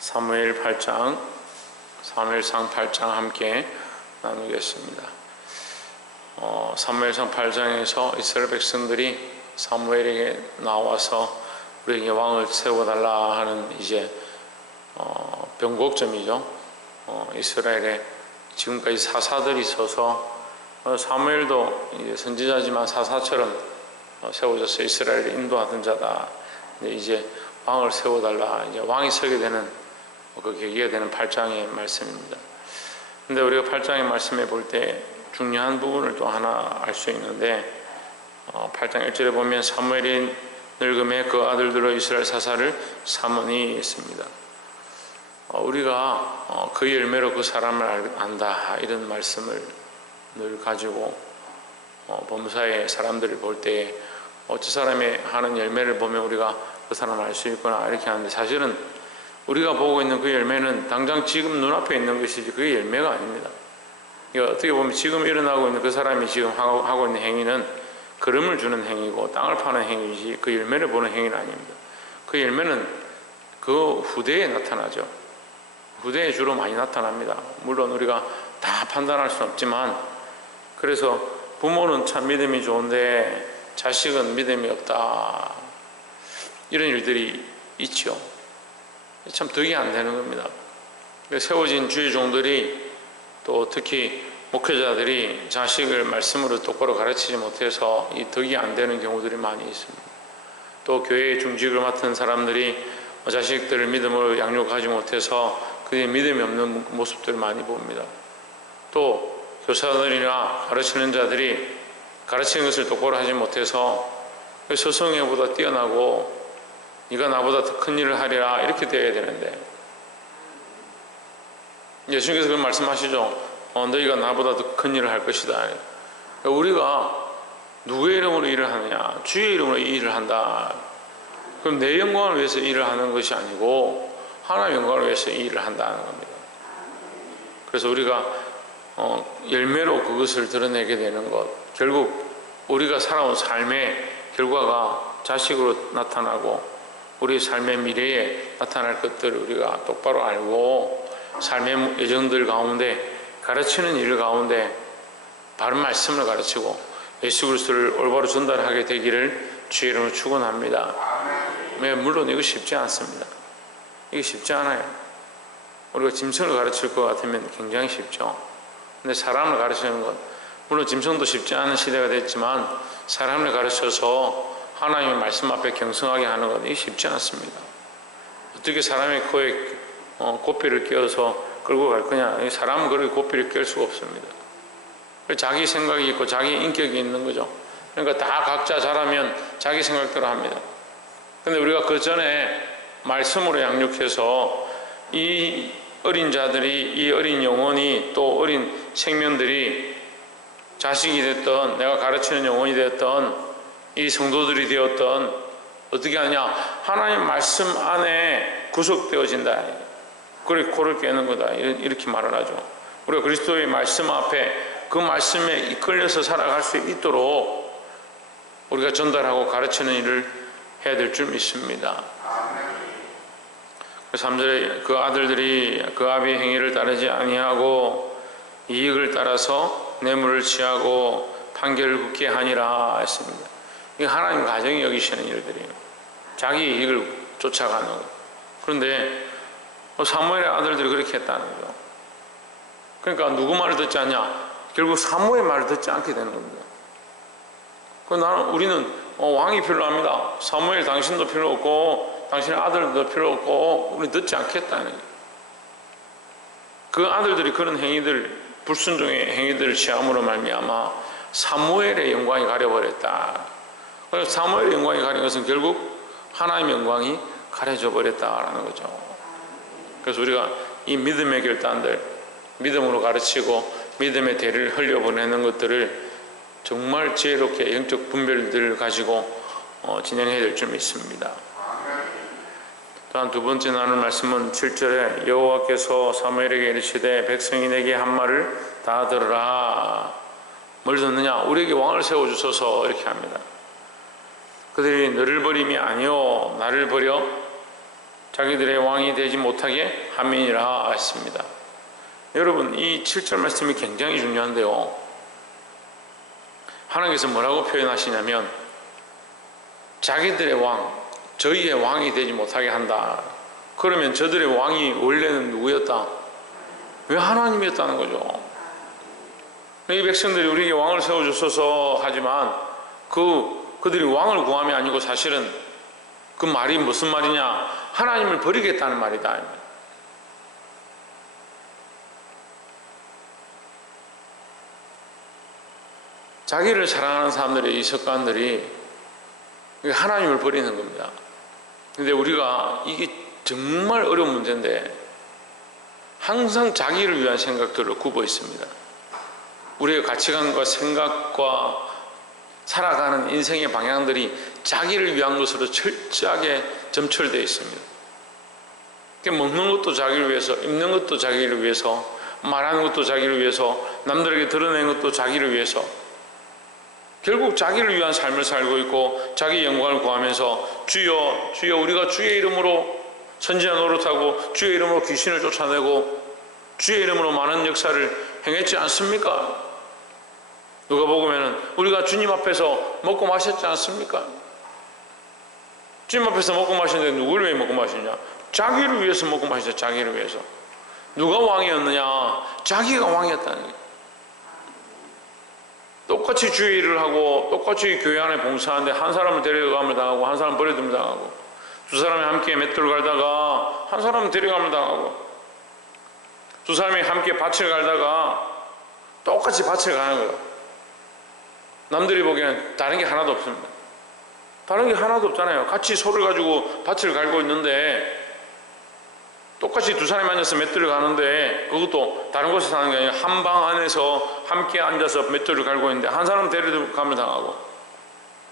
사무엘 8장, 사무엘상 8장 함께 나누겠습니다. 사무엘상 8장에서 이스라엘 백성들이 사무엘에게 나와서 우리에게 왕을 세워달라 하는 이제 변곡점이죠. 이스라엘에 지금까지 사사들이 있어서 사무엘도 이제 선지자지만 사사처럼 세워져서 이스라엘을 인도하던 자다. 이제 왕을 세워달라. 이제 왕이 서게 되는 그 계기가 되는 8장의 말씀입니다. 근데 우리가 8장의 말씀에 볼 때 중요한 부분을 또 하나 알 수 있는데 8장 1절에 보면 사무엘이 늙음에 그 아들들로 이스라엘 사사를 삼으니 있습니다. 우리가 그 열매로 그 사람을 안다 이런 말씀을 늘 가지고 범사의 사람들을 볼 때 어떤 사람이 하는 열매를 보면 우리가 그 사람을 알 수 있구나 이렇게 하는데, 사실은 우리가 보고 있는 그 열매는 당장 지금 눈앞에 있는 것이지 그게 열매가 아닙니다. 그러니까 어떻게 보면 지금 일어나고 있는 그 사람이 지금 하고 있는 행위는 걸음을 주는 행위고 땅을 파는 행위이지 그 열매를 보는 행위는 아닙니다. 그 열매는 그 후대에 나타나죠. 후대에 주로 많이 나타납니다. 물론 우리가 다 판단할 수는 없지만, 그래서 부모는 참 믿음이 좋은데 자식은 믿음이 없다 이런 일들이 있죠. 참 덕이 안 되는 겁니다. 세워진 주의 종들이 또 특히 목회자들이 자식을 말씀으로 똑바로 가르치지 못해서 이 덕이 안 되는 경우들이 많이 있습니다. 또 교회의 중직을 맡은 사람들이 자식들을 믿음으로 양육하지 못해서 그게 믿음이 없는 모습들을 많이 봅니다. 또 교사들이나 가르치는 자들이 가르치는 것을 똑바로 하지 못해서 서성애보다 뛰어나고 네가 나보다 더 큰 일을 하리라 이렇게 되어야 되는데, 예수님께서 그 말씀하시죠. 너희가 나보다 더 큰 일을 할 것이다. 우리가 누구의 이름으로 일을 하느냐? 주의 이름으로 이 일을 한다. 그럼 내 영광을 위해서 일을 하는 것이 아니고 하나님의 영광을 위해서 이 일을 한다는 겁니다. 그래서 우리가 열매로 그것을 드러내게 되는 것, 결국 우리가 살아온 삶의 결과가 자식으로 나타나고 우리 삶의 미래에 나타날 것들을 우리가 똑바로 알고 삶의 여정들 가운데 가르치는 일 가운데 바른 말씀을 가르치고 예수 그리스도를 올바로 전달하게 되기를 주의 이름으로 축원합니다. 물론 이거 쉽지 않습니다. 이게 쉽지 않아요. 우리가 짐승을 가르칠 것 같으면 굉장히 쉽죠. 근데 사람을 가르치는 것, 물론 짐승도 쉽지 않은 시대가 됐지만 사람을 가르쳐서 하나님의 말씀 앞에 경성하게 하는 것, 이게 쉽지 않습니다. 어떻게 사람의 코에 고삐를 껴서 끌고 갈 거냐? 사람은 그렇게 고삐를 낄 수가 없습니다. 자기 생각이 있고 자기 인격이 있는 거죠. 그러니까 다 각자 잘하면 자기 생각대로 합니다. 근데 우리가 그 전에 말씀으로 양육해서 이 어린 자들이, 이 어린 영혼이, 또 어린 생명들이 자식이 됐던, 내가 가르치는 영혼이 되었던, 이 성도들이 되었던, 어떻게 하냐? 하나님 말씀 안에 구속되어진다. 그래 코를 깨는 거다. 이렇게 말을 하죠. 우리가 그리스도의 말씀 앞에 그 말씀에 이끌려서 살아갈 수 있도록 우리가 전달하고 가르치는 일을 해야 될 줄 믿습니다. 3절에 그 아들들이 그 아비의 행위를 따르지 아니하고 이익을 따라서 뇌물을 취하고 판결을 굳게 하니라 했습니다. 이게 하나님 가정이 여기시는 일들이에요. 자기 이익을 쫓아가는 것. 그런데 사무엘의 아들들이 그렇게 했다는 거죠. 그러니까 누구 말을 듣지 않냐? 결국 사무엘 말을 듣지 않게 되는 겁니다. 우리는 왕이 필요합니다. 사무엘 당신도 필요 없고 당신의 아들도 필요 없고 우리 듣지 않겠다는 거예요. 그 아들들이 그런 행위들, 불순종의 행위들을 취함으로 말미암아 사무엘의 영광이 가려버렸다. 그래서 사무엘의 영광이 가린 것은 결국 하나님의 영광이 가려져 버렸다라는 거죠. 그래서 우리가 이 믿음의 결단들, 믿음으로 가르치고 믿음의 대를 흘려보내는 것들을 정말 지혜롭게 영적 분별들을 가지고 진행해야 될 줄 믿습니다. 또한 두 번째 나눌 말씀은 7절에 여호와께서 사무엘에게 이르시되 백성이 내게 한 말을 다 들으라. 뭘 듣느냐? 우리에게 왕을 세워주소서 이렇게 합니다. 그들이 너를 버림이 아니요 나를 버려 자기들의 왕이 되지 못하게 함이니라 했습니다. 여러분, 이 7절 말씀이 굉장히 중요한데요, 하나님께서 뭐라고 표현하시냐면 자기들의 왕, 저희의 왕이 되지 못하게 한다. 그러면 저들의 왕이 원래는 누구였다? 왜 하나님이었다는 거죠. 이 백성들이 우리에게 왕을 세워주소서 하지만 그들이 왕을 구함이 아니고 사실은 그 말이 무슨 말이냐? 하나님을 버리겠다는 말이다. 자기를 사랑하는 사람들의 이 습관들이 하나님을 버리는 겁니다. 근데 우리가 이게 정말 어려운 문제인데 항상 자기를 위한 생각들을 굽어 있습니다. 우리의 가치관과 생각과 살아가는 인생의 방향들이 자기를 위한 것으로 철저하게 점철되어 있습니다. 먹는 것도 자기를 위해서, 입는 것도 자기를 위해서, 말하는 것도 자기를 위해서, 남들에게 드러내는 것도 자기를 위해서, 결국 자기를 위한 삶을 살고 있고 자기 영광을 구하면서 주여 주여 우리가 주의 이름으로 선지자 노릇하고 주의 이름으로 귀신을 쫓아내고 주의 이름으로 많은 역사를 행했지 않습니까? 누가 보면은 우리가 주님 앞에서 먹고 마셨지 않습니까? 주님 앞에서 먹고 마셨는데 누구를 위해 먹고 마시냐? 자기를 위해서 먹고 마셨죠. 자기를 위해서. 누가 왕이었느냐? 자기가 왕이었다는 거예요. 똑같이 주의 일을 하고 똑같이 교회 안에 봉사하는데 한 사람을 데려감을 당하고 한 사람 버려둠을 당하고 두 사람이 함께 맷돌 갈다가 한 사람은 데려감을 당하고 두 사람이 함께 밭을 갈다가 똑같이 밭을 가는 거예요. 남들이 보기에는 다른 게 하나도 없습니다. 다른 게 하나도 없잖아요. 같이 소를 가지고 밭을 갈고 있는데 똑같이 두 사람이 앉아서 맷돌을 가는데 그것도 다른 곳에서 하는 게 아니라 한 방 안에서 함께 앉아서 맷돌을 갈고 있는데 한 사람은 데려감을 당하고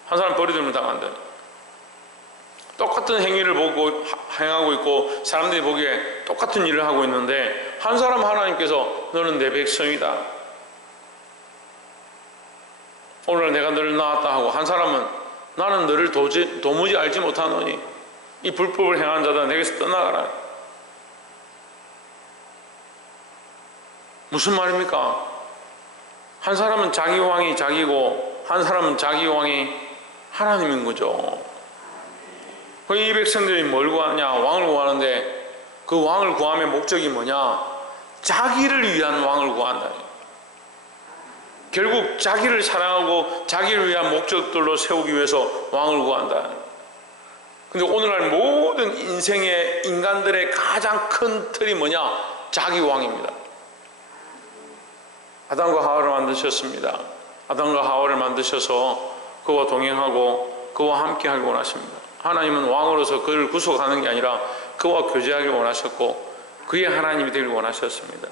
한 사람은 버리됨을 당한다. 똑같은 행위를 보고 행하고 있고 사람들이 보기에 똑같은 일을 하고 있는데 한 사람 하나님께서 너는 내 백성이다. 오늘 내가 너를 낳았다 하고 한 사람은 나는 너를 도무지 알지 못하노니 이 불법을 행한 자다 내게서 떠나가라. 무슨 말입니까? 한 사람은 자기 왕이 자기고 한 사람은 자기 왕이 하나님인 거죠. 이 백성들이 뭘 구하냐? 왕을 구하는데 그 왕을 구함의 목적이 뭐냐? 자기를 위한 왕을 구한다. 결국 자기를 사랑하고 자기를 위한 목적들로 세우기 위해서 왕을 구한다. 근데 오늘날 모든 인생의 인간들의 가장 큰 틀이 뭐냐? 자기 왕입니다. 아담과 하와를 만드셨습니다. 아담과 하와를 만드셔서 그와 동행하고 그와 함께하기 원하십니다. 하나님은 왕으로서 그를 구속하는 게 아니라 그와 교제하길 원하셨고 그의 하나님이 되길 원하셨습니다.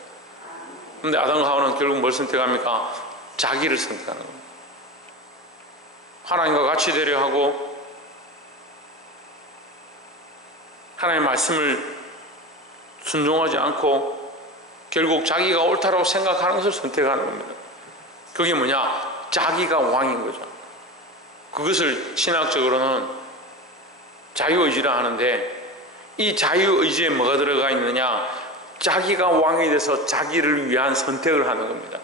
그런데 아담과 하와는 결국 뭘 선택합니까? 자기를 선택하는 겁니다. 하나님과 같이 되려 하고 하나님의 말씀을 순종하지 않고 결국 자기가 옳다라고 생각하는 것을 선택하는 겁니다. 그게 뭐냐? 자기가 왕인 거죠. 그것을 신학적으로는 자유의지라 하는데 이 자유의지에 뭐가 들어가 있느냐? 자기가 왕이 돼서 자기를 위한 선택을 하는 겁니다.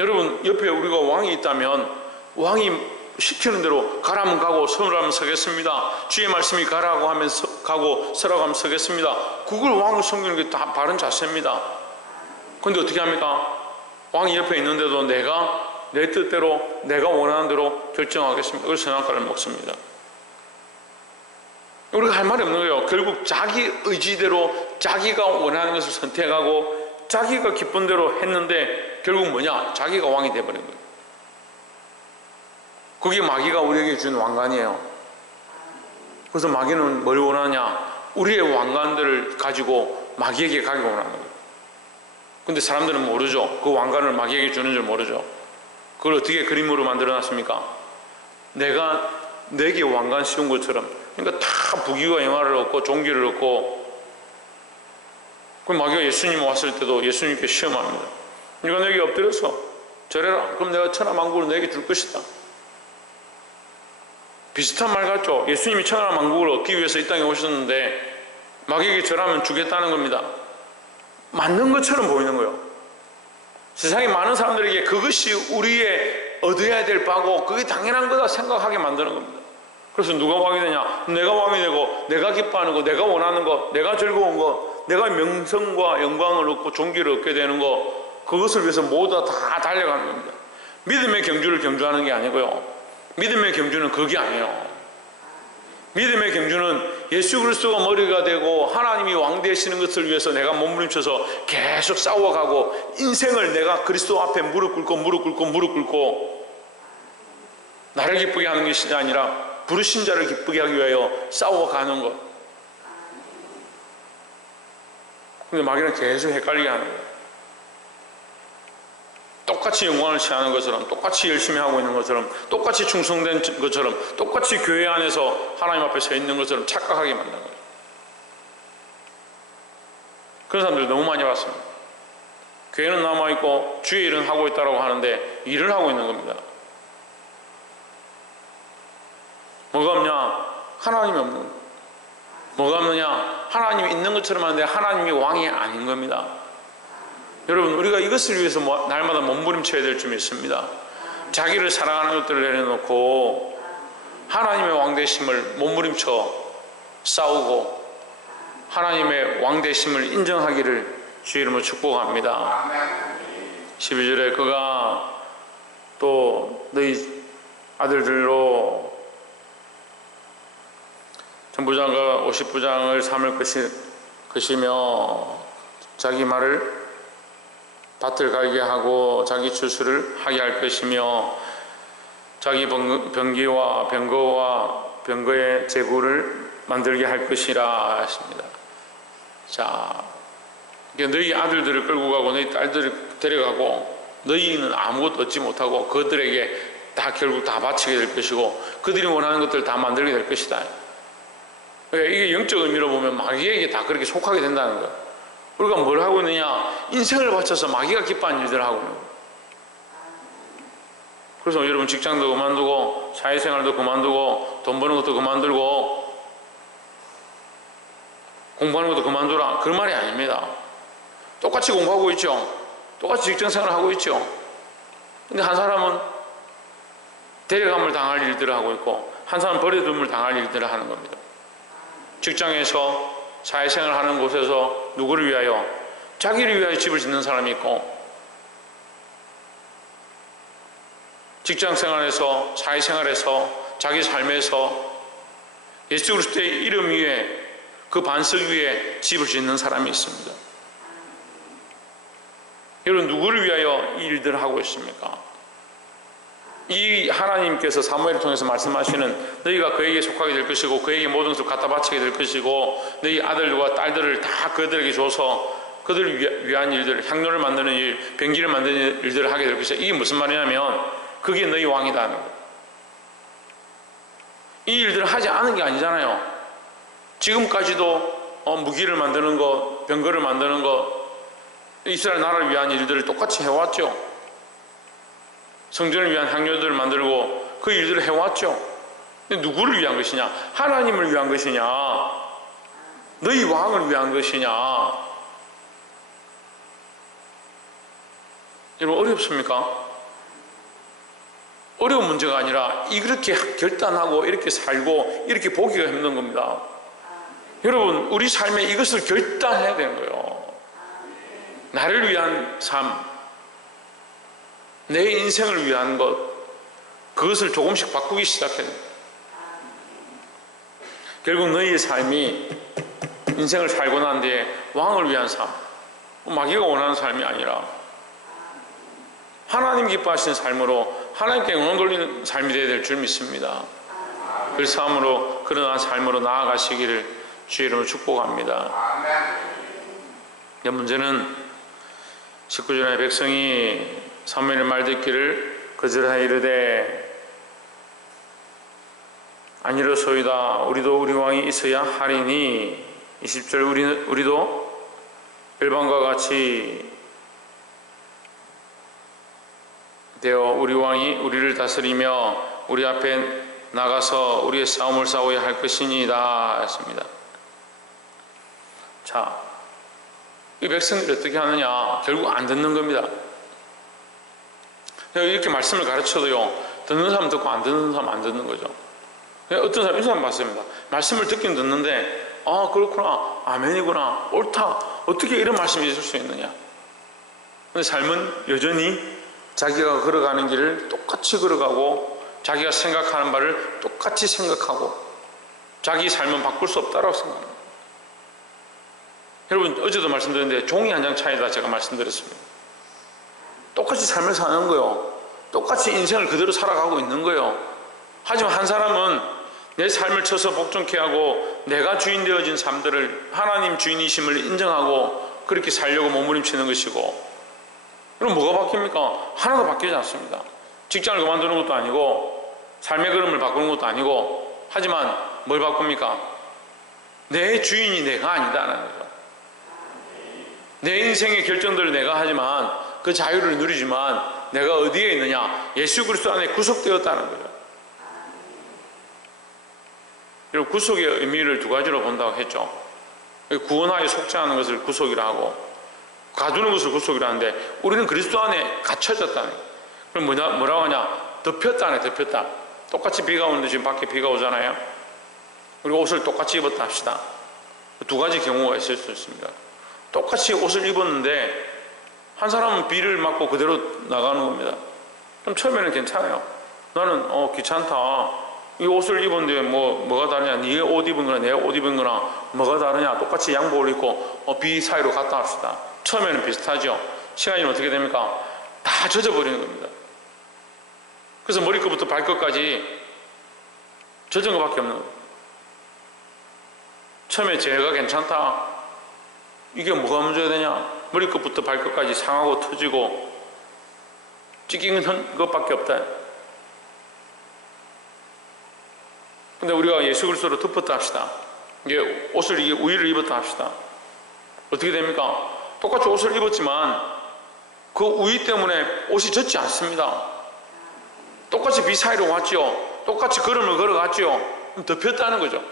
여러분 옆에 우리가 왕이 있다면 왕이 시키는 대로 가라면 가고 서라면 서겠습니다. 주의 말씀이 가라고 하면 가고 서라고 하면 서겠습니다. 그걸 왕을 섬기는 게 다 바른 자세입니다. 그런데 어떻게 합니까? 왕이 옆에 있는데도 내가 내 뜻대로 내가 원하는 대로 결정하겠습니다. 그걸 선악과를 먹습니다. 우리가 할 말이 없는 거예요. 결국 자기 의지대로 자기가 원하는 것을 선택하고 자기가 기쁜 대로 했는데 결국 뭐냐? 자기가 왕이 되어버린 거예요. 그게 마귀가 우리에게 준 왕관이에요. 그래서 마귀는 뭘 원하냐? 우리의 왕관들을 가지고 마귀에게 가기 원하는 거예요. 근데 사람들은 모르죠. 그 왕관을 마귀에게 주는 줄 모르죠. 그걸 어떻게 그림으로 만들어 놨습니까? 내가 내게 왕관 씌운 것처럼. 그러니까 다 부귀와 영화를 얻고 종기를 얻고. 그 마귀가 예수님 왔을 때도 예수님께 시험합니다. 네가 내게 엎드려서 절해라. 그럼 내가 천하만국을 내게 줄 것이다. 비슷한 말 같죠? 예수님이 천하람 만국을 얻기 위해서 이 땅에 오셨는데 마귀에게 절하면 주겠다는 겁니다. 맞는 것처럼 보이는 거예요. 세상에 많은 사람들에게 그것이 우리의 얻어야 될 바고 그게 당연한 거다 생각하게 만드는 겁니다. 그래서 누가 왕이 되냐? 내가 왕이 되고 내가 기뻐하는 거, 내가 원하는 거, 내가 즐거운 거, 내가 명성과 영광을 얻고 존귀를 얻게 되는 거, 그것을 위해서 모두 다 달려가는 겁니다. 믿음의 경주를 경주하는 게 아니고요, 믿음의 경주는 그게 아니에요. 믿음의 경주는 예수 그리스도가 머리가 되고 하나님이 왕 되시는 것을 위해서 내가 몸부림쳐서 계속 싸워가고 인생을 내가 그리스도 앞에 무릎 꿇고 나를 기쁘게 하는 것이 아니라 부르신 자를 기쁘게 하기 위하여 싸워가는 것. 근데 마귀는 계속 헷갈리게 하는 거예요. 똑같이 영광을 취하는 것처럼, 똑같이 열심히 하고 있는 것처럼, 똑같이 충성된 것처럼, 똑같이 교회 안에서 하나님 앞에 서 있는 것처럼 착각하게 만드는 거예요. 그런 사람들 너무 많이 봤습니다. 교회는 남아있고 주의 일은 하고 있다고 하는데 일을 하고 있는 겁니다. 뭐가 없냐? 하나님이 없는 거예요. 뭐가 없느냐? 하나님이 있는 것처럼 하는데 하나님이 왕이 아닌 겁니다. 여러분, 우리가 이것을 위해서 날마다 몸부림쳐야 될 점이 있습니다. 자기를 사랑하는 것들을 내려놓고 하나님의 왕되심을 몸부림쳐 싸우고 하나님의 왕되심을 인정하기를 주의 이름으로 축복합니다. 12절에 그가 또 너희 아들들로 전부장과 50부장을 삼을 것이며 자기 말을 밭을 갈게 하고 자기 추수를 하게 할 것이며 자기 병기와 병거의 제구를 만들게 할 것이라 하십니다. 자, 너희 아들들을 끌고 가고 너희 딸들을 데려가고 너희는 아무것도 얻지 못하고 그들에게 다 결국 다 바치게 될 것이고 그들이 원하는 것들을 다 만들게 될 것이다. 그러니까 이게 영적 의미로 보면 마귀에게 다 그렇게 속하게 된다는 거예요. 우리가 뭘 하고 있느냐? 인생을 바쳐서 마귀가 기뻐하는 일들을 하고 있는 거예요. 그래서 여러분 직장도 그만두고 사회생활도 그만두고 돈 버는 것도 그만두고 공부하는 것도 그만두라, 그런 말이 아닙니다. 똑같이 공부하고 있죠. 똑같이 직장생활을 하고 있죠. 근데 한 사람은 데려감을 당할 일들을 하고 있고 한 사람은 버려둠을 당할 일들을 하는 겁니다. 직장에서 사회생활 하는 곳에서 누구를 위하여? 자기를 위하여 집을 짓는 사람이 있고 직장생활에서 사회생활에서 자기 삶에서 예수 그리스도의 이름 위에 그 반석 위에 집을 짓는 사람이 있습니다. 여러분 누구를 위하여 이 일들을 하고 있습니까? 이 하나님께서 사무엘을 통해서 말씀하시는 너희가 그에게 속하게 될 것이고 그에게 모든 것을 갖다 바치게 될 것이고 너희 아들과 딸들을 다 그들에게 줘서 그들을 위한 일들, 향료를 만드는 일, 병기를 만드는 일들을 하게 될 것이다. 이게 무슨 말이냐면 그게 너희 왕이다는 거예요. 이 일들을 하지 않은 게 아니잖아요. 지금까지도 무기를 만드는 것, 병거를 만드는 것, 이스라엘 나라를 위한 일들을 똑같이 해왔죠. 성전을 위한 향료들을 만들고 그 일들을 해왔죠. 근데 누구를 위한 것이냐? 하나님을 위한 것이냐? 너희 왕을 위한 것이냐? 여러분 어렵습니까? 어려운 문제가 아니라 이렇게 결단하고 이렇게 살고 이렇게 보기가 힘든 겁니다. 여러분 우리 삶에 이것을 결단해야 되는 거예요. 나를 위한 삶, 내 인생을 위한 것, 그것을 조금씩 바꾸기 시작해요. 결국 너희의 삶이 인생을 살고 난 뒤에 왕을 위한 삶, 마귀가 원하는 삶이 아니라 하나님 기뻐하시는 삶으로 하나님께 영광 돌리는 삶이 되어야 될 줄 믿습니다. 그 삶으로, 그러한 삶으로 나아가시기를 주의 이름으로 축복합니다. 문제는 19절에 백성이 사무엘의 말 듣기를 거절하여 이르되 아니로소이다. 우리도 우리 왕이 있어야 하리니 20절 우리도 열방과 같이 되어 우리 왕이 우리를 다스리며 우리 앞에 나가서 우리의 싸움을 싸워야 할 것이니이다 했습니다. 자, 이 백성들이 어떻게 하느냐? 결국 안 듣는 겁니다. 이렇게 말씀을 가르쳐도요, 듣는 사람 듣고 안 듣는 사람 안 듣는 거죠. 어떤 사람, 이런 사람 봤습니다. 말씀을 듣긴 듣는데, 아, 그렇구나, 아멘이구나, 옳다, 어떻게 이런 말씀이 있을 수 있느냐? 근데 삶은 여전히 자기가 걸어가는 길을 똑같이 걸어가고, 자기가 생각하는 바를 똑같이 생각하고, 자기 삶은 바꿀 수 없다고 생각합니다. 여러분, 어제도 말씀드렸는데 종이 한 장 차이다 제가 말씀드렸습니다. 똑같이 삶을 사는 거요, 똑같이 인생을 그대로 살아가고 있는 거예요. 하지만 한 사람은 내 삶을 쳐서 복종케 하고 내가 주인 되어진 삶들을 하나님 주인이심을 인정하고 그렇게 살려고 몸부림치는 것이고, 그럼 뭐가 바뀝니까? 하나도 바뀌지 않습니다. 직장을 그만두는 것도 아니고 삶의 그름을 바꾸는 것도 아니고, 하지만 뭘 바꿉니까? 내 주인이 내가 아니다라는 거죠. 내 인생의 결정들을 내가 하지만 그 자유를 누리지만 내가 어디에 있느냐? 예수 그리스도 안에 구속되었다는 거죠. 그리고 구속의 의미를 두 가지로 본다고 했죠. 구원하여 속죄하는 것을 구속이라 하고, 가두는 것을 구속이라 하는데, 우리는 그리스도 안에 갇혀졌다는 거예요. 그럼 뭐라고 하냐? 덮였다네, 덮였다. 똑같이 비가 오는데 지금 밖에 비가 오잖아요. 그리고 옷을 똑같이 입었다 합시다. 두 가지 경우가 있을 수 있습니다. 똑같이 옷을 입었는데 한 사람은 비를 맞고 그대로 나가는 겁니다. 그럼 처음에는 괜찮아요. 나는 귀찮다, 이 옷을 입었는데 뭐가 다르냐, 네 옷 입은 거나 내 옷 입은 거나 뭐가 다르냐, 똑같이 양복을 입고 비 사이로 갔다 합시다. 처음에는 비슷하죠. 시간이 지나면 어떻게 됩니까? 다 젖어버리는 겁니다. 그래서 머리끝부터 발끝까지 젖은 것밖에 없는 거예요. 처음에 제가 괜찮다, 이게 뭐가 문제가 되냐? 머리끝부터 발끝까지 상하고 터지고 찢긴 것밖에 없다. 근데 우리가 예수 그리스도로 덮었다 합시다. 이게 옷을 우위를 입었다 합시다. 어떻게 됩니까? 똑같이 옷을 입었지만 그 우위 때문에 옷이 젖지 않습니다. 똑같이 비 사이로 왔지요. 똑같이 걸음을 걸어갔지요. 덮였다는 거죠.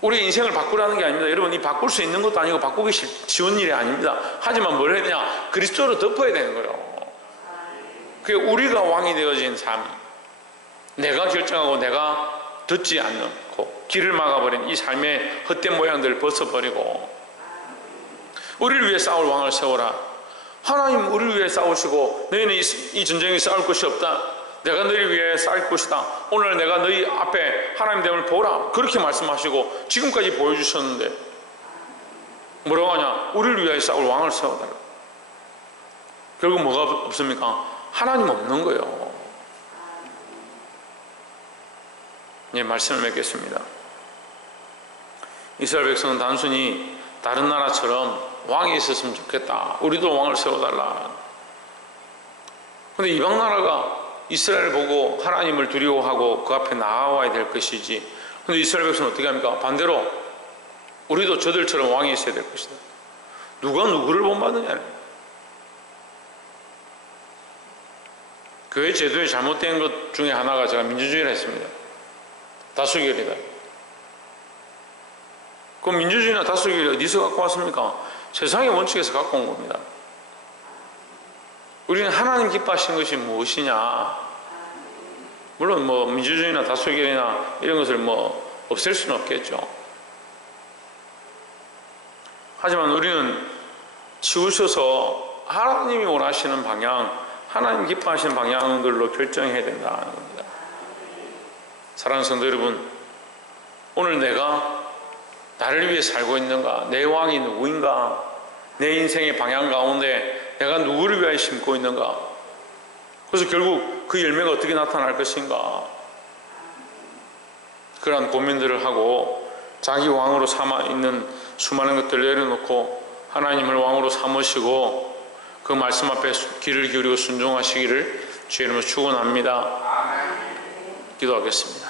우리 인생을 바꾸라는 게 아닙니다. 여러분, 이 바꿀 수 있는 것도 아니고 바꾸기 쉬운 일이 아닙니다. 하지만 뭘 해야 되냐? 그리스도로 덮어야 되는 거예요. 그게 우리가 왕이 되어진 삶, 내가 결정하고 내가 듣지 않고 길을 막아버린 이 삶의 헛된 모양들을 벗어버리고, 우리를 위해 싸울 왕을 세워라. 하나님 우리를 위해 싸우시고 너희는 이 전쟁에 싸울 것이 없다. 내가 너희를 위해 싸울 것이다. 오늘 내가 너희 앞에 하나님 됨을 보라. 그렇게 말씀하시고 지금까지 보여주셨는데 뭐라고 하냐? 우리를 위해 싸울 왕을 세워달라. 결국 뭐가 없습니까? 하나님 없는 거예요. 예, 말씀을 맺겠습니다. 이스라엘 백성은 단순히 다른 나라처럼 왕이 있었으면 좋겠다, 우리도 왕을 세워달라. 그런데 이방 나라가 이스라엘을 보고 하나님을 두려워하고 그 앞에 나아와야 될 것이지, 그런데 이스라엘 백성은 어떻게 합니까? 반대로 우리도 저들처럼 왕이 있어야 될 것이다. 누가 누구를 본받느냐. 교회 제도에 잘못된 것 중에 하나가 제가 민주주의를 했습니다. 다수결이다. 그 민주주의나 다수결이 어디서 갖고 왔습니까? 세상의 원칙에서 갖고 온 겁니다. 우리는 하나님 기뻐하시는 것이 무엇이냐? 물론 민주주의나 다수결이나 이런 것을 없앨 수는 없겠죠. 하지만 우리는 치우셔서 하나님이 원하시는 방향, 하나님 기뻐하시는 방향으로 결정해야 된다는 겁니다. 사랑하는 성도 여러분, 오늘 내가 나를 위해 살고 있는가? 내 왕이 누구인가? 내 인생의 방향 가운데 내가 누구를 위하여 심고 있는가? 그래서 결국 그 열매가 어떻게 나타날 것인가? 그러한 고민들을 하고 자기 왕으로 삼아 있는 수많은 것들을 내려놓고 하나님을 왕으로 삼으시고 그 말씀 앞에 귀를 기울이고 순종하시기를 주의 이름으로 축원합니다. 기도하겠습니다.